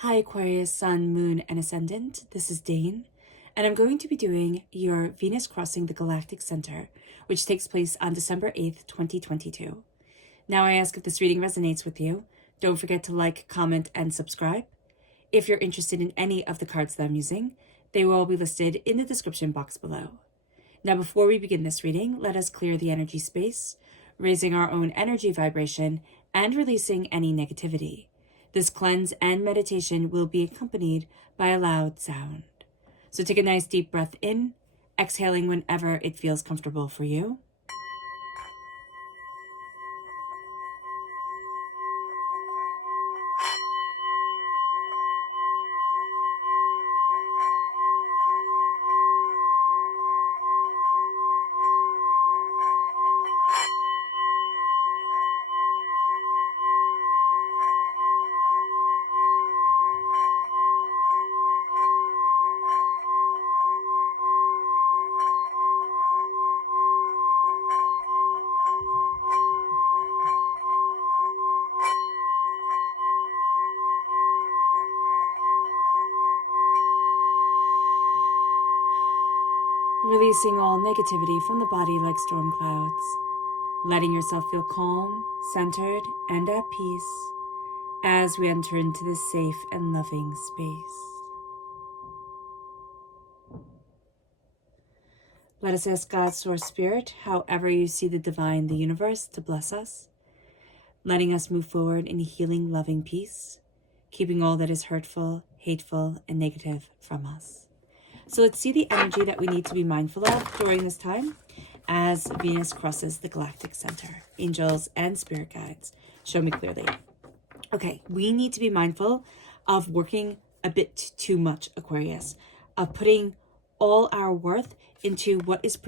Hi Aquarius, Sun, Moon, and Ascendant. This is Dane, and I'm going to be doing your Venus crossing the galactic center, which takes place on December 8th, 2022. Now I ask if this reading resonates with you. Don't forget to like, comment, and subscribe. If you're interested in any of the cards that I'm using, they will all be listed in the description box below. Now before we begin this reading, let us clear the energy space, raising our own energy vibration and releasing any negativity. This cleanse and meditation will be accompanied by a loud sound. So take a nice deep breath in, exhaling whenever it feels comfortable for you. Releasing all negativity from the body like storm clouds. Letting yourself feel calm, centered, and at peace as we enter into this safe and loving space. Let us ask God, Source Spirit, however you see the divine, the universe, to bless us, letting us move forward in healing, loving peace, keeping all that is hurtful, hateful, and negative from us. So let's see the energy that we need to be mindful of during this time as Venus crosses the galactic center. Angels and spirit guides, show me clearly. Okay, we need to be mindful of working a bit too much, Aquarius, of putting all our worth into what is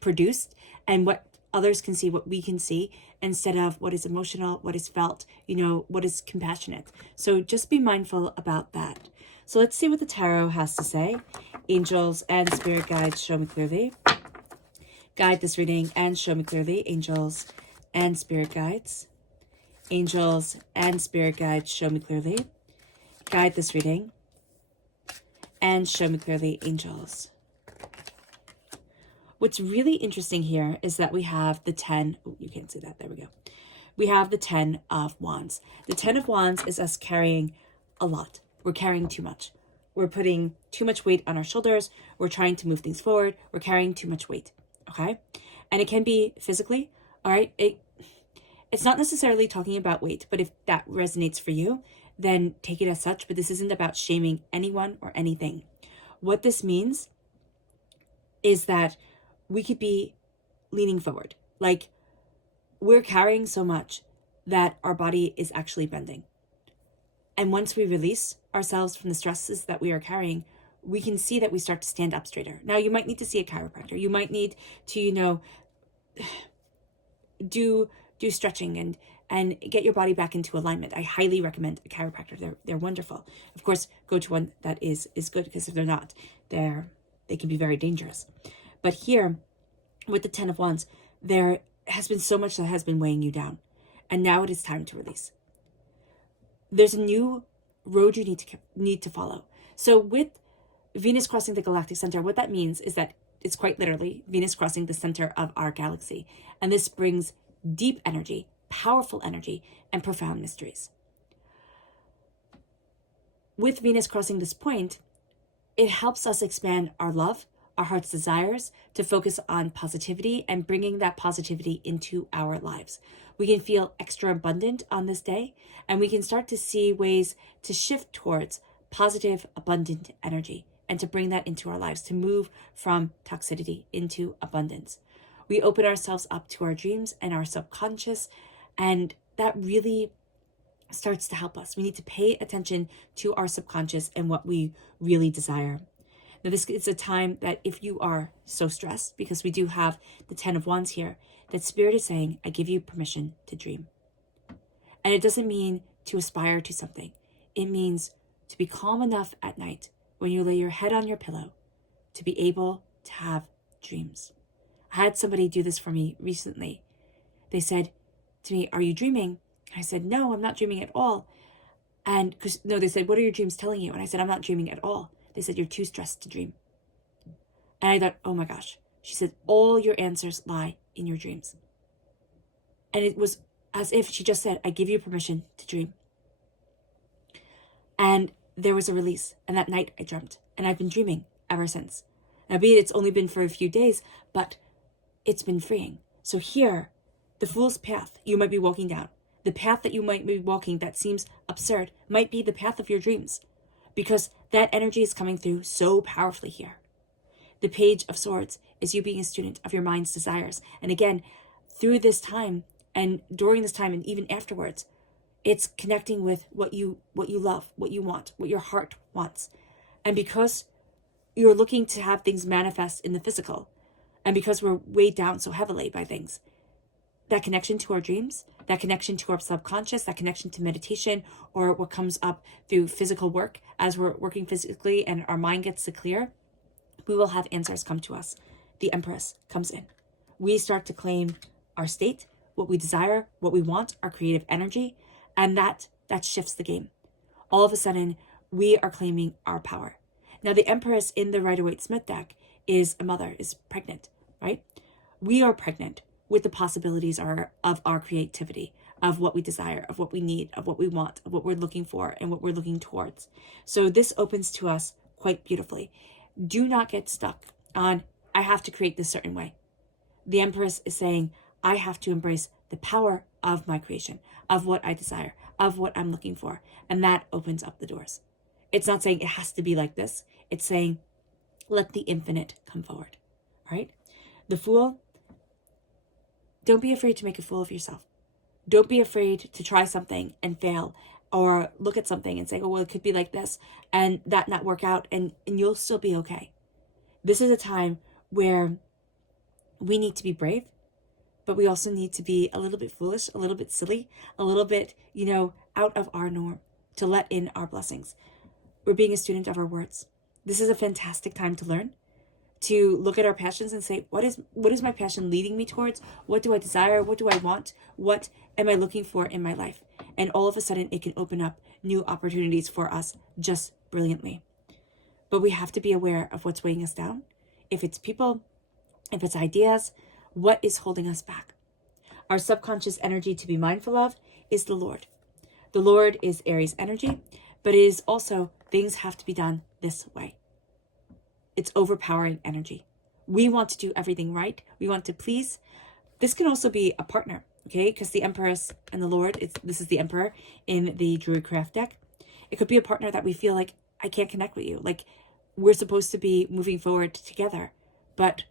produced and what others can see, what we can see, instead of what is emotional, what is felt, what is compassionate. So just be mindful about that. So let's see what the tarot has to say. Angels and spirit guides, show me clearly. Guide this reading and show me clearly. Angels and spirit guides. Angels and spirit guides, show me clearly. Guide this reading and show me clearly, angels. What's really interesting here is that we have the 10, you can't see that, there we go. We have the 10 of Wands. The 10 of Wands is us carrying a lot. We're carrying too much. We're putting too much weight on our shoulders. We're trying to move things forward. We're carrying too much weight, okay? And it can be physically, all right? It's not necessarily talking about weight, but if that resonates for you, then take it as such. But this isn't about shaming anyone or anything. What this means is that we could be leaning forward. Like we're carrying so much that our body is actually bending. And once we release ourselves from the stresses that we are carrying, we can see that we start to stand up straighter. Now, you might need to see a chiropractor. You might need to, do stretching and get your body back into alignment. I highly recommend a chiropractor. They're wonderful. Of course, go to one that is good, because if they're not, they can be very dangerous. But here, with the 10 of Wands, there has been so much that has been weighing you down, and now it is time to release. There's a new road you need to follow. So with Venus crossing the galactic center, what that means is that it's quite literally Venus crossing the center of our galaxy. And this brings deep energy, powerful energy, and profound mysteries. With Venus crossing this point, it helps us expand our love, our heart's desires, to focus on positivity and bringing that positivity into our lives. We can feel extra abundant on this day, and we can start to see ways to shift towards positive, abundant energy and to bring that into our lives, to move from toxicity into abundance. We open ourselves up to our dreams and our subconscious, and that really starts to help us. We need to pay attention to our subconscious and what we really desire. Now, this is a time that if you are so stressed, because we do have the 10 of Wands here, that Spirit is saying, I give you permission to dream. And it doesn't mean to aspire to something. It means to be calm enough at night when you lay your head on your pillow to be able to have dreams. I had somebody do this for me recently. They said to me, are you dreaming? I said, no, I'm not dreaming at all. And because no, they said, what are your dreams telling you? And I said, I'm not dreaming at all. They said, you're too stressed to dream. And I thought, oh my gosh. She said, all your answers lie in your dreams. And it was as if she just said, I give you permission to dream. And there was a release. And that night I dreamt. And I've been dreaming ever since. Now, be it it's only been for a few days, but it's been freeing. So here, the fool's path you might be walking down, the path that you might be walking that seems absurd, might be the path of your dreams, because that energy is coming through so powerfully here. The Page of Swords is you being a student of your mind's desires. And again, through this time and during this time and even afterwards, it's connecting with what you love, what you want, what your heart wants. And because you're looking to have things manifest in the physical, and because we're weighed down so heavily by things, that connection to our dreams, that connection to our subconscious, that connection to meditation, or what comes up through physical work as we're working physically and our mind gets to clear, we will have answers come to us. The Empress comes in. We start to claim our state, what we desire, what we want, our creative energy, and that shifts the game. All of a sudden, we are claiming our power. Now, the Empress in the Rider-Waite-Smith deck is a mother, is pregnant, right? We are pregnant with the possibilities of our creativity, of what we desire, of what we need, of what we want, of what we're looking for, and what we're looking towards. So this opens to us quite beautifully. Do not get stuck on, I have to create this certain way. The Empress is saying, I have to embrace the power of my creation, of what I desire, of what I'm looking for. And that opens up the doors. It's not saying it has to be like this. It's saying, let the infinite come forward, right? The Fool, don't be afraid to make a fool of yourself. Don't be afraid to try something and fail, or look at something and say, oh, well, it could be like this, and that not work out, and you'll still be okay. This is a time where we need to be brave, but we also need to be a little bit foolish, a little bit silly, a little bit, out of our norm to let in our blessings. We're being a student of our words. This is a fantastic time to learn, to look at our passions and say, what is my passion leading me towards? What do I desire? What do I want? What am I looking for in my life? And all of a sudden, it can open up new opportunities for us just brilliantly. But we have to be aware of what's weighing us down. If it's people, if it's ideas, what is holding us back? Our subconscious energy to be mindful of is the Lord. The Lord is Aries energy, but it is also things have to be done this way. It's overpowering energy. We want to do everything right. We want to please. This can also be a partner, okay? Because the Empress and the Lord, this is the Emperor in the Druidcraft deck. It could be a partner that we feel like, I can't connect with you. Like, we're supposed to be moving forward together, but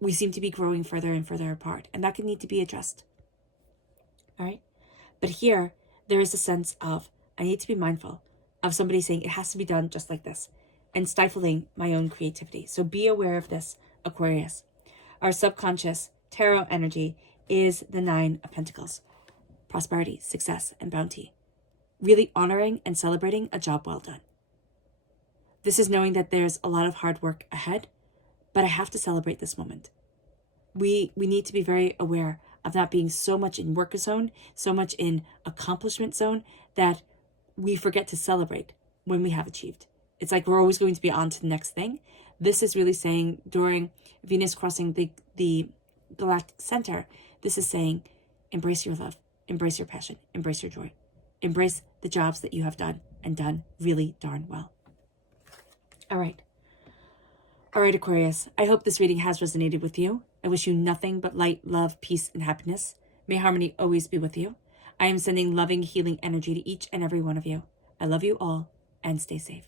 we seem to be growing further and further apart. And that can need to be addressed. All right? But here, there is a sense of, I need to be mindful of somebody saying it has to be done just like this, and stifling my own creativity. So be aware of this, Aquarius. Our subconscious tarot energy is the 9 of Pentacles. Prosperity, success, and bounty. Really honoring and celebrating a job well done. This is knowing that there's a lot of hard work ahead, but I have to celebrate this moment. We need to be very aware of not being so much in work zone, so much in accomplishment zone, that we forget to celebrate when we have achieved. It's like we're always going to be on to the next thing. This is really saying during Venus crossing the galactic center, this is saying, embrace your love, embrace your passion, embrace your joy, embrace the jobs that you have done and done really darn well. All right, Aquarius, I hope this reading has resonated with you. I wish you nothing but light, love, peace, and happiness. May harmony always be with you. I am sending loving, healing energy to each and every one of you. I love you all, and stay safe.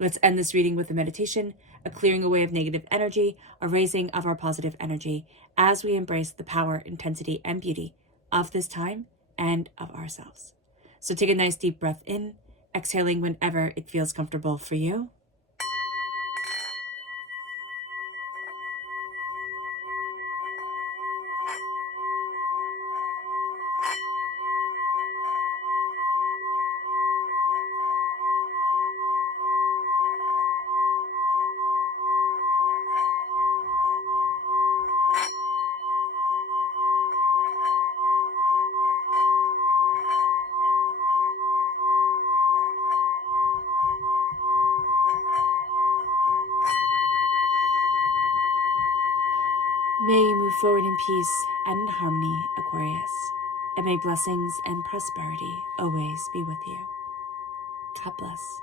Let's end this reading with a meditation, a clearing away of negative energy, a raising of our positive energy as we embrace the power, intensity, and beauty of this time and of ourselves. So take a nice deep breath in, exhaling whenever it feels comfortable for you. May you move forward in peace and in harmony, Aquarius, and may blessings and prosperity always be with you. God bless.